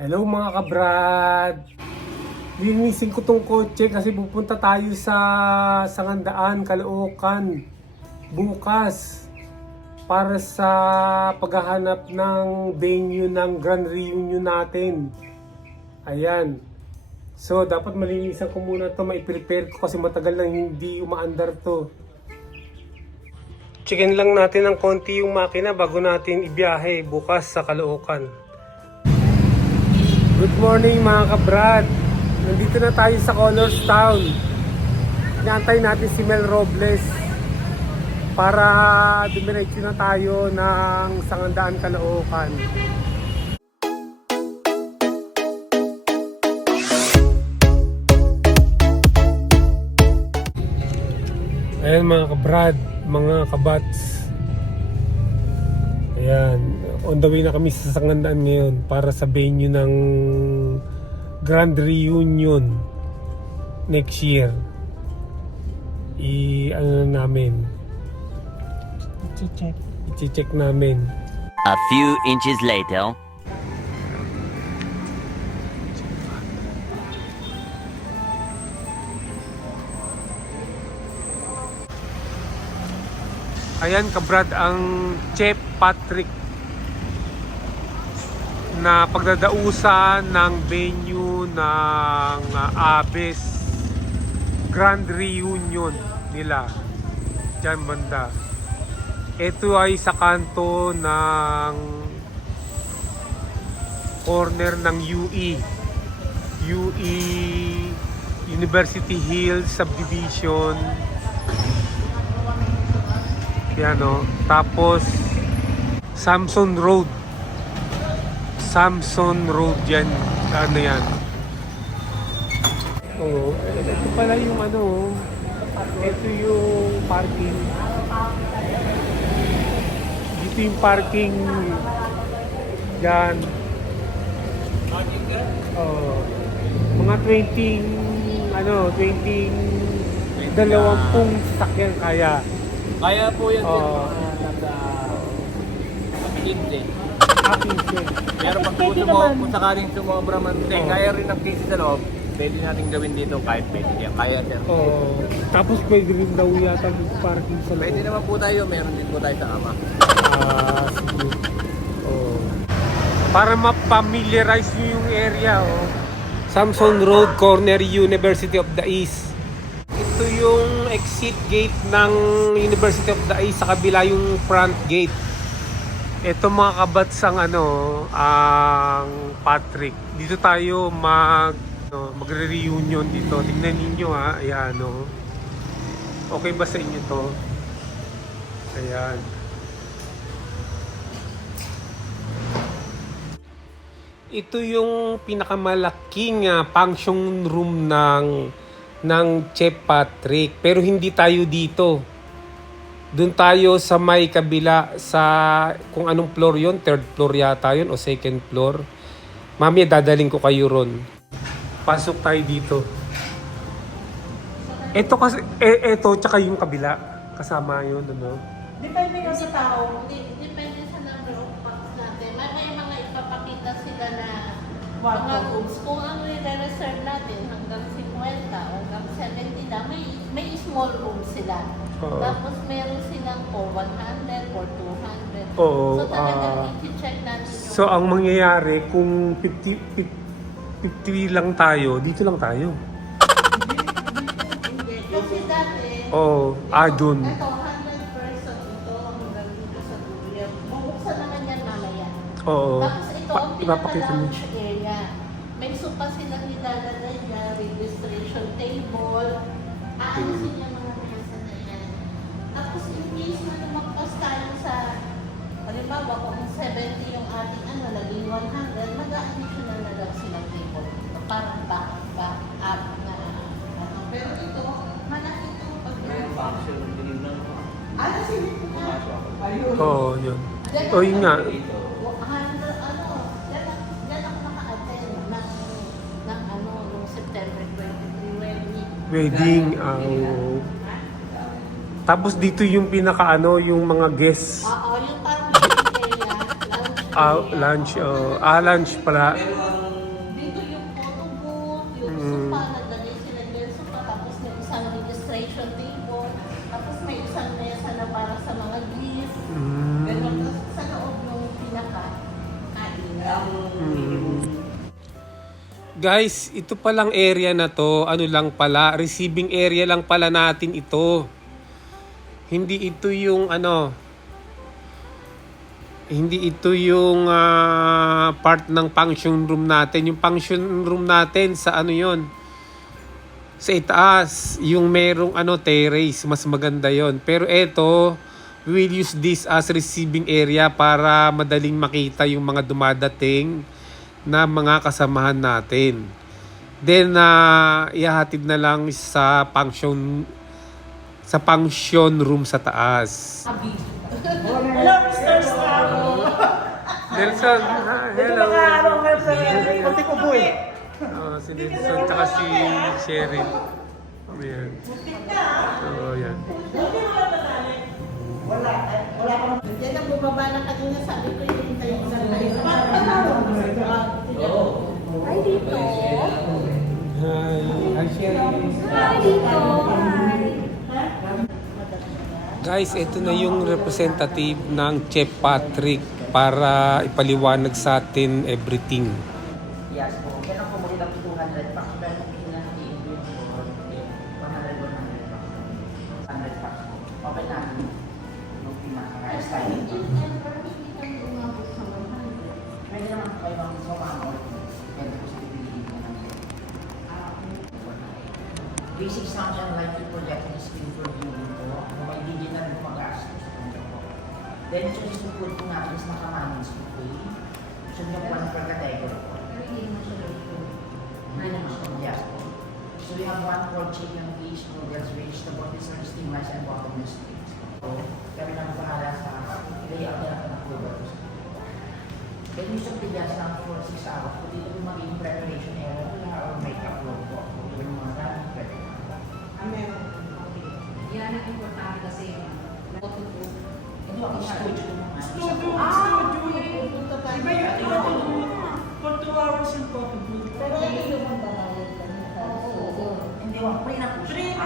Hello mga kabrad! Linisin ko tong kotse kasi pupunta tayo sa Sangandaan, Caloocan bukas para sa paghahanap ng venue ng Grand Reunion natin. Ayan. So dapat malinisan ko muna to, mai-prepare ko kasi matagal nang hindi umaandar to. Checkin lang natin ng konti yung makina bago natin ibiyahe bukas sa Caloocan. Good morning mga kabrad. Nandito na tayo sa Colors Town. Inaantay natin si Mel Robles para dumiretso na tayo ng Sangandaan, Caloocan. Ayan mga kabrad, mga kabats. Ayan, on the way na kami sa Sangandaan ngayon para sa venue ng Grand Reunion next year. Ano na namin, i-check namin. A few inches later. Ayan kabrad ang Chef Patrick na pagdadausan ng venue ng Abes Grand Reunion nila dyan banda. Ito ay sa kanto ng corner ng UE University Hills Subdivision. Yan o. Tapos Samson Road yan. Ano yan? Oo. Ito pala yung ano. Ito yung parking. Dito yung parking. Yan. Mga 20 20 sasakyan kaya. Kaya po yan din. Oo. Hindi. Aking set. Pero pag kung sakaling sumobra man, kaya rin ang case sa loob, pwede natin gawin dito kahit pwede niya. Kaya siya. Oo. Tapos pwede rin daw yata parking sa loob. Pwede naman po tayo, meron din po tayo sa ama. Sige. Oo. Para ma-familiarize nyo yung area, oh. Samson Road, corner University of the East. Ito yung exit gate ng University of the East, sa kabila yung front gate. Ito mga kabats ang ang Patrick. Dito tayo magre-reunion dito. Tingnan niyo ha. Ayan oh. Okay ba sa inyo to? Ayan. Ito yung pinakamalaking function room ng Chef Patrick. Pero hindi tayo dito. Doon tayo sa may kabila sa kung anong floor yon, third floor yata yon o second floor. Mamaya dadaling ko kayo ron. Pasok tayo dito. Ito kasi ito tsaka yung kabila kasama yun, ano. Depende nga sa tao. Depende sa number of packs natin. May mga ipapakita sila na mga rooms. Kung ano yung reserve natin hanggang 50 o hanggang 70 na, may small room sila. Tapos meron silang for 100 or 200. Oo, So talagang i-check natin yung... So ang mangyayari kung 50 lang tayo, dito lang tayo. Hindi. Kasi dati... Dun. Ito, 100 person ito hanggang dito sa dulo. Bubuksan naman yan mamaya. Oo. Tapos ito ang Ipapakita mo. pinaka-lounge area. May sopa silang nilalagay niya, registration table, aalisin yung mga mesa na yan. Tapos in case na lumagpas tayo sa, halimbawa kung 70 yung ating naging 100, mag-a-additional na lang silang table. Parang back up na Pero ito, malaki ito pag kasi dito na. Oo, yun. Yun nga. Diyan ako naka-attend noong September 23 Wedding. Tapos dito yung yung mga guests. Oo, yung parang lunch. Lunch pala. Guys, ito palang area na to, ano lang pala, receiving area lang pala natin ito. Hindi ito yung hindi ito yung part ng function room natin. Yung function room natin sa ano yon, sa itaas, yung merong terrace, mas maganda yon. Pero ito, we will use this as receiving area para madaling makita yung mga dumadating na mga kasamahan natin. Then ihahatid na lang sa function room sa taas. Hello, Mr. Starro. Nelson, hello. Mga araw nga sa pati ko po eh. Si Nelson tsaka si Cheryl. Ayan. So, yan. Yan ang bumaba na kanina, sabi ko yung tayo sa tayo. Ay, dito. Hi. Hi, Cheryl. Ay, dito. Guys, ito na yung representative ng Chef Patrick para ipaliwanag sa atin everything. Yes po. Kaya po muli lang 200 packs. Pero kung hindi na i-include po, 100 packs po. Open natin. Yung pinaka-styling. Pwede naman po kayo bang sumamol. Pwede po sa pipiliin na natin. Basic sound and lighting projection screen for viewing po. May digital po mag-astos po. Then, choice to put po natin is nakamanage po po. So, yung one per category po. Hindi naman po. Yes po. So, we have one for chicken, fish, noodles, vegetable, dessert, steam rice, and bottomless steaks. So, kami naman bahala sa layout na natin ng food. Then, use of the gas lang for 6 hours. Kung dito po magiging preparation area or makeup room po. Kung yung mga daming prep. Yan ang importante kasi photo-proof. Ito ang studio po mga. Studio. Iba yung for 2 hours yung photo booth. Pero ito yung magbabayad kami. Hindi, free na po siya.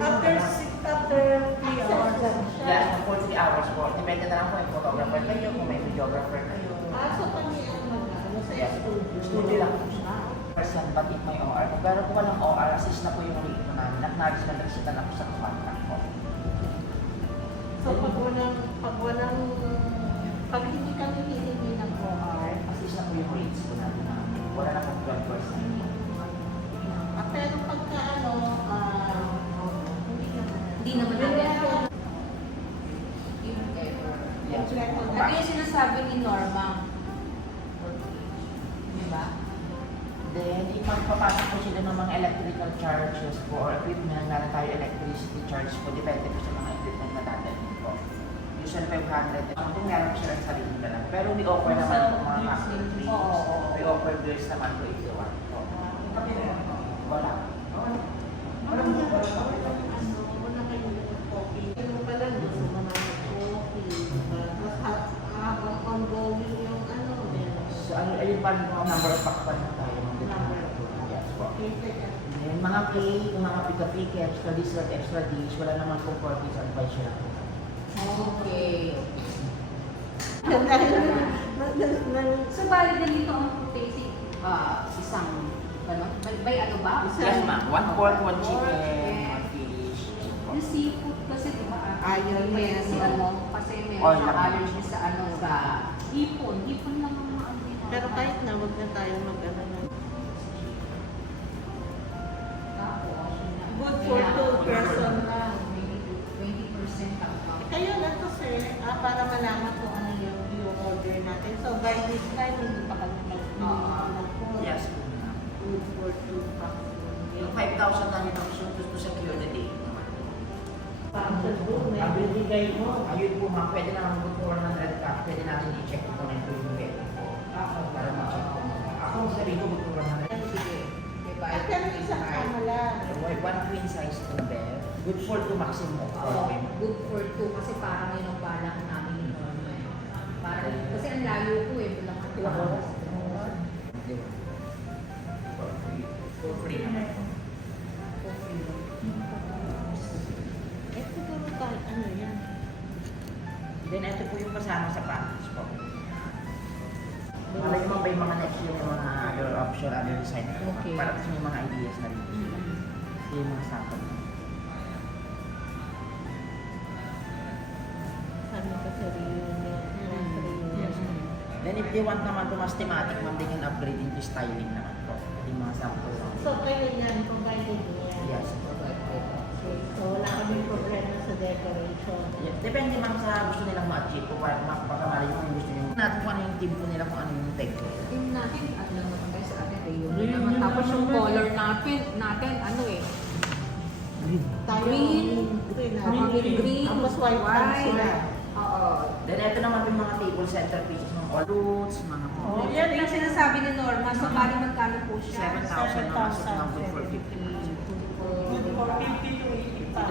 After 3 hours. Yes, for 3 hours po. Depende na lang kung may photographer kayo, kung may videographer kayo. So kami ang mag-ano sa Yes, studio. studio lang po siya. Person, but if may OR. Kung meron po walang OR, assist na po yung rate po namin. Acknowledge na nagsita na po sa contract po. So pag hindi kami hihingi ng OR, Assist na po yung rates po namin. Wala na po 12%. pero pagka Hindi naman natin. If ever. Yes. Ito yung sinasabi ni Norma. Diba? Then, ipagpapasok po sila ng mga electrical charges po or equipment na tayo electricity charge po. Depende po sa mga equipment na dadalhin po. Usually 500. Kung meron po sila sa sarili na lang. Pero we offer naman po mga master drinks. We offer beers naman po if you want po. Wala. wala kayong coffee. Ano pa lang, gusto mo na mag-coffee. Tapos habang ongoing yung So, ayun pa ang number of packs pa rin tayo. Yes po. Then, mga cake, mga pika-pika, extra dessert, extra dish, wala naman po for this advice siya po. Okay. Dahil So, bali din dito ang basic isang, by ano ba? Yes ma'am, 1 pork, 1 chicken, 1 fish. Yung seafood kasi diba? Ayaw Kaya niya. si kasi Oil meron lang. allergy sa sa hipon. Hipon lang ang mga pero kahit na, wag na tayo mag-ano na. Good for two person lang. Maybe 20% ang Kaya na to sir, para malaman kung ano yung order natin. So by this time, hindi pa kami mag-food. Yes po ma'am. Food for 2 packs. Yung 5,000 namin ang sutos to secure the day naman. Packs of food, Ang bibigay mo, ayun po ma'am, pwede na ang good for 100 cash, pwede natin i-check kung ano yung pwede po. Para ma-check ko. Ako, sabi ko good for 100. Sige. Diba? At pero isang kama lang. One queen size to bed. Good for 2 maximum. Good for 2 kasi parang yun ang balak namin ni Norma eh. Parang, kasi ang layo ko eh, bilang 2 oras. For free naman. Eh siguro kahit ano yan. Then, ito po yung kasama sa package po. Malay mo design. Okay. Para kasi may mga ideas na rin. Yung mga sample. Sabi kasi reunion. Then if they want naman to mas thematic, ma'am, they can upgrade into styling naman po. Yung mga sample. So kayo yan, provided niya. Yes. Okay, so wala kaming problema sa decoration. Yeah. Depende ma'am sa gusto nilang ma-achieve po. Baka mali yung gusto nyo. Natin kung ano yung team po nila, kung ano yung tech ko. Team natin, ano naman guys, sa atin, reunion naman. Tapos yung color natin, ano eh, Tayo Green. green, Tapos white pants sila. Oo. Then ito naman yung mga table centerpieces, mga all roots, mga Oh, yan ang sinasabi ni Norma. So, bali magkano po siya? 7,000 naman sa mga 450. 450 to 80 pa.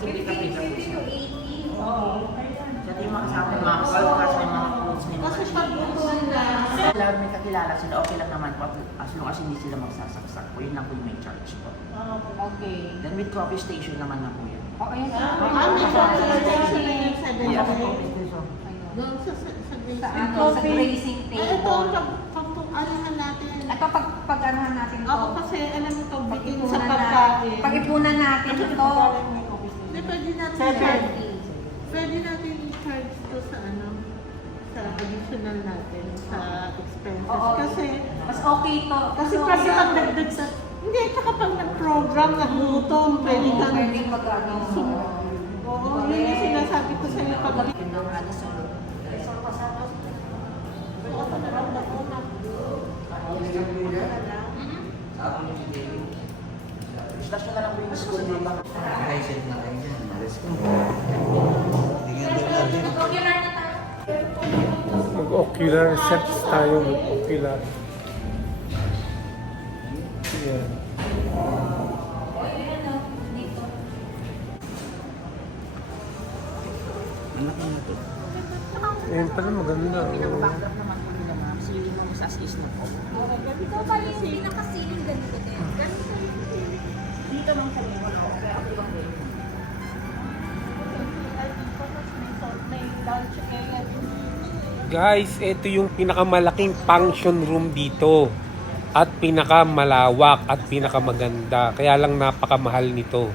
50 to 80. Oo. Kasi yung mga kasama yung mga kasama kasi yung mga foods nila. Kasi pag bukuan na, Lalo may kakilala sila, okay lang naman po as long as hindi sila magsasaksak po. Yun lang po yung may charge po. Okay. Then with coffee station naman na po yun. Okay. may conversation na yung 7 Yeah. Doon sa grazing Sa ano, sa grazing Ito, table. pag-anuhan natin. Ito, pag-anuhan natin to. Ako kasi, alam mo ito, bitin sa Pag-ipunan pagkain. Pag-ipunan natin ito. Hindi, pwede natin pwede natin i-charge ito sa ano, sa additional natin, sa expenses. Oo. Kasi, Mas okay to. kasi pag nagdagdag sa, hindi, tsaka pag nag-program, naglutom, pwede kang, Pwedeng mag-ano. oo, yun yung sinasabi ko sa iyo pag Yun ang ano sa loob. Discussion na lang po yung school nila. Mag-ocular na tayo. Mag-ocular sets tayo, mag-ocular. Yan. Ayan pala maganda. Yung Oh. background naman po nila ma'am, ceiling mo as is na po. Ikaw ba yung pinaka-ceiling ganito din? Ganito Dito lang sa mga wala. Kaya ako ibang way. may lunch area. Guys, ito yung pinakamalaking function room dito. At pinakamalawak at pinakamaganda. Kaya lang napakamahal nito.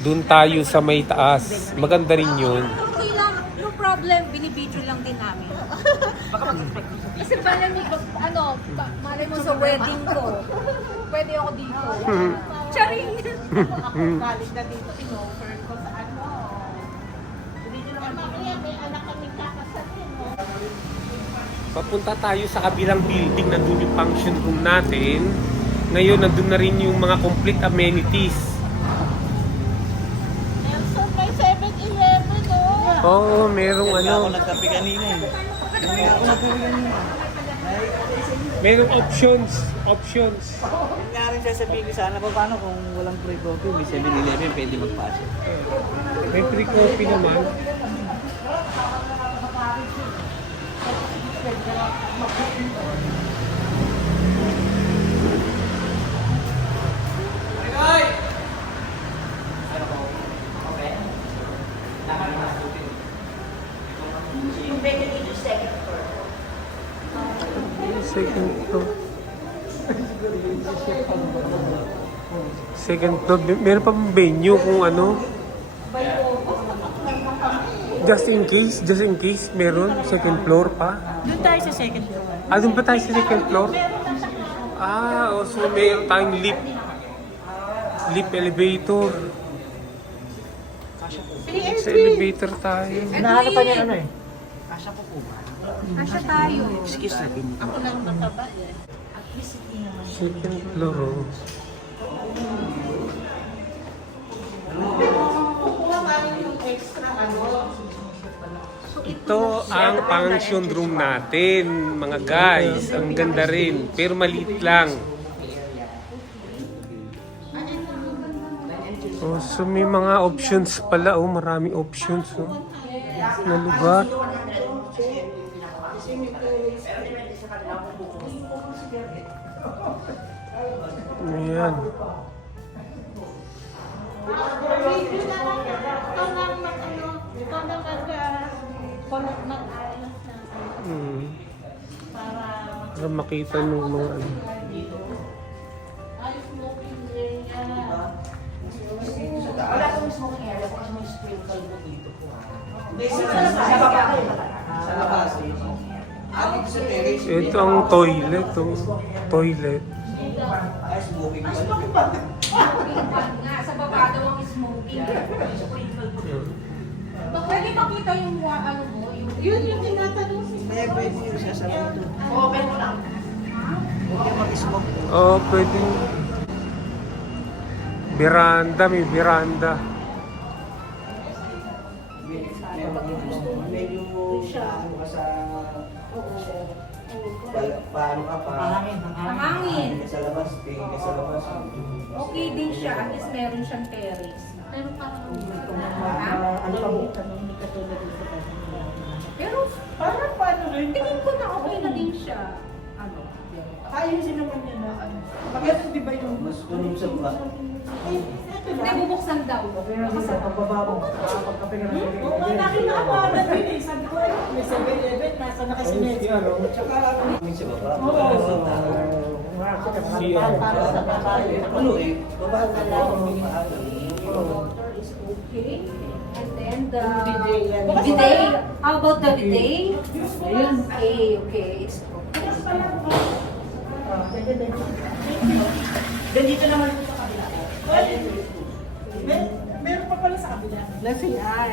Doon tayo sa may taas. Maganda rin yun. Okay lang, no problem, binibidyo lang din namin. Kasi parang malay mo sa wedding ko, pwede ako dito. Charing! Ako galing na dito, in-offer ko sa ano. Hindi nyo naman mamaya, may anak kaming kakasanin. Papunta tayo sa kabilang building. Nandun yung function room natin. Ngayon, nandun na rin yung mga complete amenities. Nelson, may 7-Eleven, oh. Oo, merong ano. nagkape kanina eh. Merong options. Yun nga rin sasabihin ko sana pa paano kung walang free coffee, may 7-Eleven, pwede magpasok. May free coffee naman. Yung venue dito second floor. Second floor. Second floor. Meron pa bang venue kung ano? Just in case, meron. Second floor pa. Doon tayo sa second floor. Doon pa tayo sa second floor? So meron tayong lift elevator. Sa elevator tayo. Nakakita niya ano eh. Kasha po po ba? Kasya tayo. Excuse natin. Ako lang mataba eh. Second floor, oh. Kukuha nga yung extra ano. Ito ang function room natin, mga guys. Ang ganda rin, pero maliit lang. So may mga options pala, maraming options, na lugar. Ayan. Ikaw na mag-ayos na Para makita ng mga ano. Sa labas. Amin sa terrace. Ito ang toilet, oh. Toilet. Ay, smoking pa. Smoking pan nga. Sa baba daw ang smoking. Pwede makita yung ano mo? Yun yung tinatanong si May pwede yung sasabihin doon. Open mo lang. Huwag yung mag-smoke. Oh, pwede. Veranda, may veranda. Medyo ano ka sa... Paano ka pa? Hangin. Sa labas, tingin ka sa labas. Okay din siya. At least meron siyang terrace. pero parang Ano pa mo? Pero Parang paano rin? tingin ko na okay na din siya. Ano? Ayusin naman niya na ano. Bakit di ba yung... Mas tulumsog ba? Hindi, bubuksan daw. Kasi sa pagbaba mo, oo nga, nakinahawanan din eh. Sabi ko, ay, may 7-Eleven, nasa nakasinesi. Tsaka, May sa baba. para sa babae. Ano eh? Baba ka lang. Water is okay. And then the Bidet yan. bidet. How about the bidet? Okay, okay. It's okay. Then dito naman sa kabila. Meron pa pala sa kabila. CR.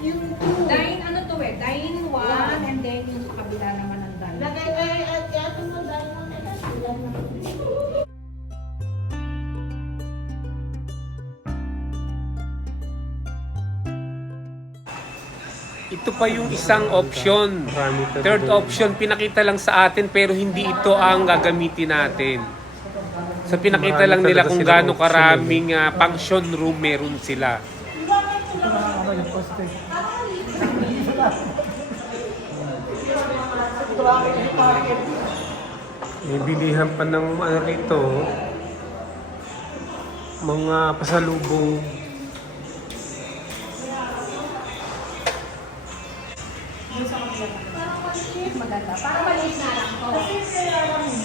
Yung yung Dine, ano to eh? Dine 1 and then yung sa kabila naman ang dine. lagay at yato mo dahil mo nila sila na. Ito pa yung isang option. Third option, pinakita lang sa atin pero hindi ito ang gagamitin natin. So pinakita lang nila kung gaano karaming function room meron sila. May bilihan pa ng ano rito, mga pasalubong. Maganda. Para maliit na lang to.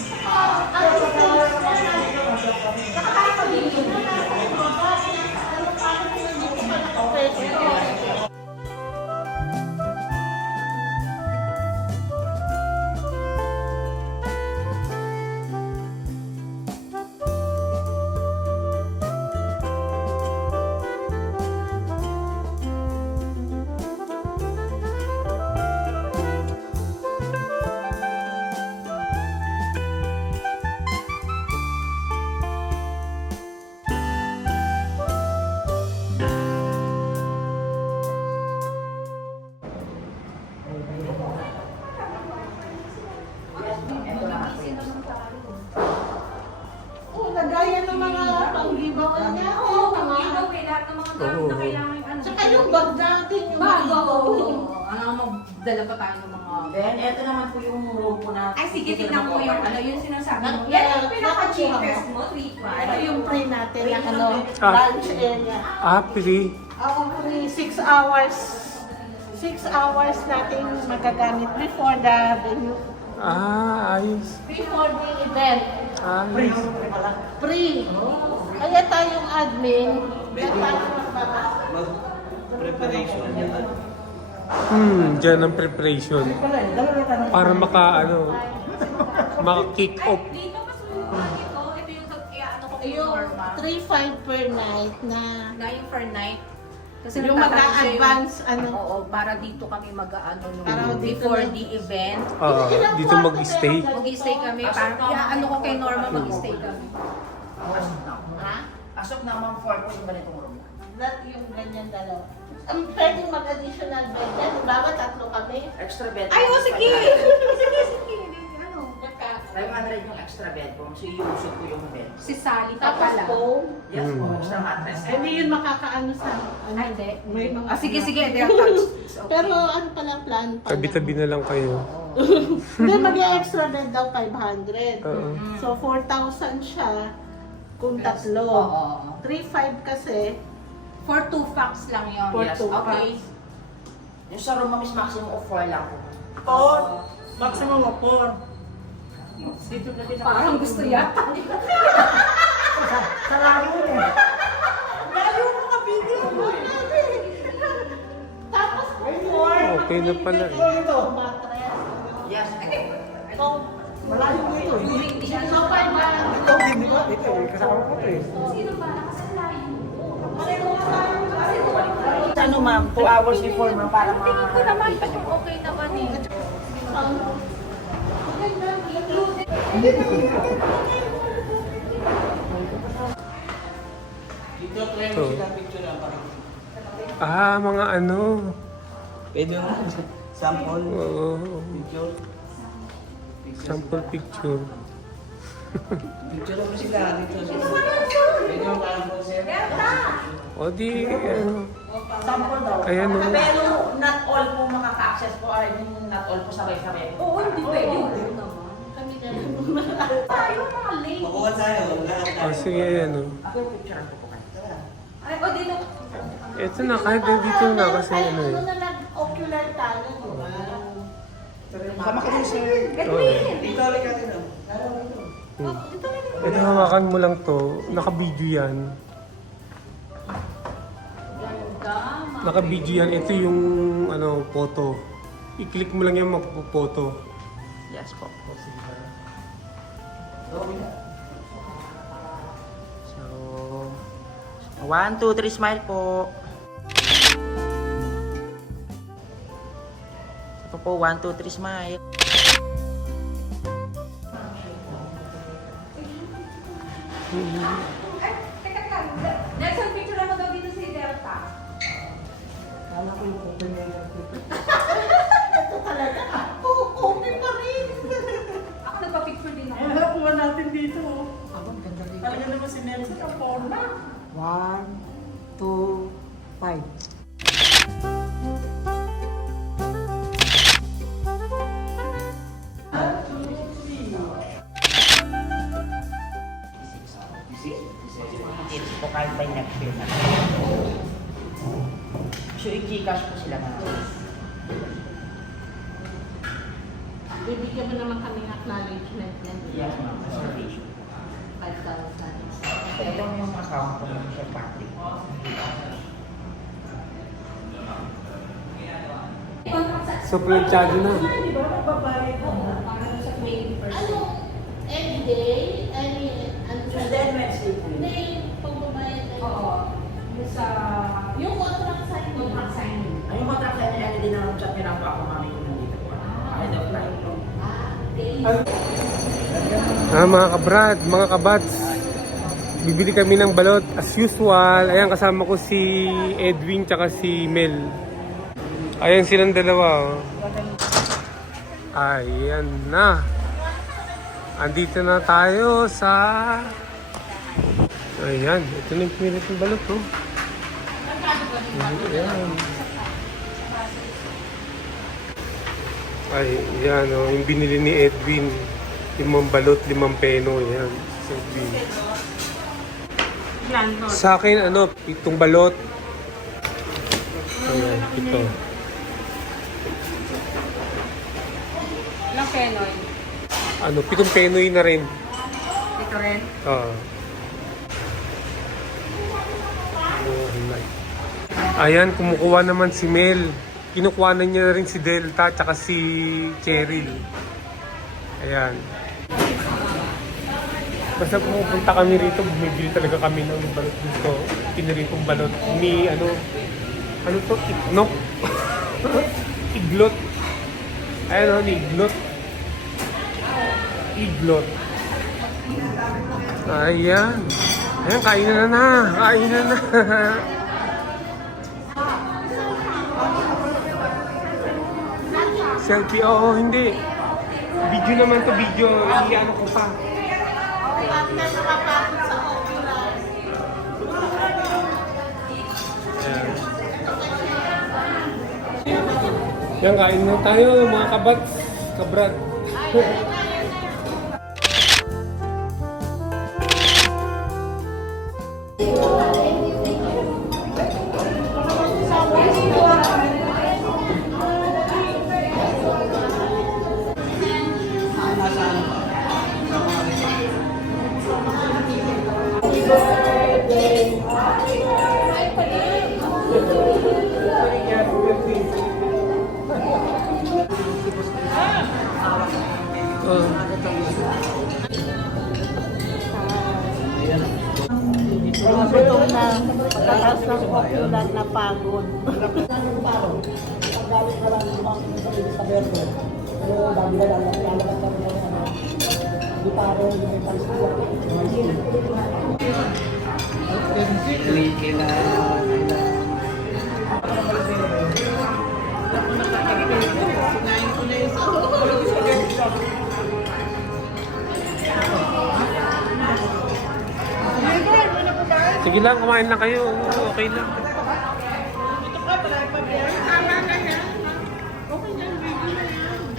Lagayan ng mga panggibawan niya. Oo, giveaway. Lahat ng mga gamit na kailangan ano. Tsaka yung bag natin yung Bago. Ano, magdala pa tayo ng mga... Then, eto naman po yung room po na... Ay, sige, tignan mo yung ano, yung sinasabi mo. Nag- Yan yung pinaka-cheapest mo, 3.5. Ito yung pre natin na ano, Ah. lunch area. Free. Ako pre, 6 hours. 6 hours natin magagamit before the venue. Ayos. Before the event. Ayos. Free. Kaya tayong admin, kaya tayo Preparation niya. Dyan ang preparation. Para maka-kick off. Dito, mas lumang ito. Ito yung, ano ko yung normal. 3-5 per night na Na yung per night. Kasi yung mag-a-advance ano. Oo, para dito kami mag-ano Para nung dito before na- the event. Dito mag-stay. Mag-stay kami. Para ano ko kay Norma mag-stay kami. Ha? As of now, ma'am, 4 po yung ganitong room. That yung ganyan dalawa. Pwedeng mag-additional bed yan. Bawa tatlo kami. Extra bed. Ay, oh, sige! Sige, sige. Ano? 500 yung extra bed po. So, iusog po yung bed. Si Sally pa Tapos pala. foam. Yes po, extra mattress. Hindi yun makakaano sa ano. Ay, hindi. May mga Sige, sige. They're touched. It's okay. Pero ano palang plan pa Tabi-tabi na lang kayo. Hindi, mag-extra bed daw 500. Oo. So 4,000 siya kung tatlo. Oo. 3,500 kasi. For 2 facts lang yun. For Yes, 2 Okay. Yung sa room, ma'am, is maximum of 4 lang po. 4. Maximum of 4. Dito na din ako. Parang gusto yata. Sa laro eh. Tapos before, Okay na pala eh. mattress. Yes. Malayo dito eh. So, far na. Ito, hindi ba? Ito, kasama ko ito eh. Ano ma'am, 2 hours before ma'am para Tingin ko naman yung okay naman eh. Dito, try mo sila picture na parang. Mga ano. Pwede mo sample. Oo. Picture. Sample picture. Picture mo sila dito. Pwede mo parang sir. O di, ano. sample daw. Ayan o. Pero not all po makaka-access po. I mean, not all po sabay-sabay. Oo, hindi pwede. Kami ganun. Tayo mga late. Makuha tayo. Lahat O sige, ayan o. Ako yung picture po po kayo. Ay, o dito. Ito na, kahit dito na kasi ano eh. Ano na nag-ocular tayo, di ba? Sama ka din sir. Edwin! Dito ulit ka din. Ito, hawakan mo lang to. Naka-video yan. Naka-video yan. Ito yung ano, photo. I-click mo lang yung magpo-photo. Yes po. So, 1, 2, 3, smile po. Ito po, 1, 2, 3, smile. Ay, teka lang. Nelson, picture mo daw dito si Delta. Ito talaga. Oo, okay pa rin. Ako nagpa-picture din ako. Ayan, nakuha natin dito. Talaga naman si Nelson ang forma. 1, 2, 5. It's po kahit by next year na. So, i-Gcash po sila na. Bibigyan mo naman kami ng acknowledgement yan. Yes, ma'am. Reservation. 5,000. Ito yung account ko ng Sir Patrick. so planchado na. Di ba, magbabayad ka na? Ano, any day, ano, Tuesday and Wednesday po. Hindi, pagbabayad tayo. Oo. Sa... Yung contract signing. Contract signing. Ay, yung contract na niya, hindi naman siya pinapa ako mami ko nandito po. Ay, don't like po. Mga kabrad, mga kabats. Bibili kami ng balot as usual. Ayan, kasama ko si Edwin tsaka si Mel. Ayan silang dalawa. Oh. Ayan na. Andito na tayo sa... Ayan, ito na yung pinilit ng balot. Oh. Ayan. Ay, yan oh, yung binili ni Edwin. 5 balot, 5 peno. Ayan, si Edwin. Sa akin, 7 balot. Ayan, ito. Ilang penoy? 7 penoy na rin. Ito rin? Oo. Ayan, kumukuha naman si Mel. Kinukuha na niya rin si Delta at si Cheryl. Ayan. Basta pumupunta kami rito, bumibili talaga kami ng balot dito. Piniritong balot. Ni ano to? Ignok? Iglot. Ayan o, ni Iglot. Iglot. Ayan. Ayan, kain na na. Kain na na. Selfie? Oo, hindi. Video naman to, video. Iyan ko pa. Pag na nakapakot sa ocular. Yan, kain na tayo mga kabats. Kabrad. Ay, pwede. Gutom na pagkatapos ng okulan na pagod. Sige lang, kumain lang kayo. Okay lang.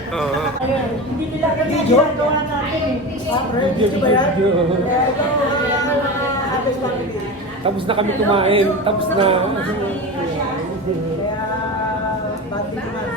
Oo. Hindi nila kami ginagawa natin eh. Video. Tapos na kami kumain. Tapos na. Kaya, bati naman.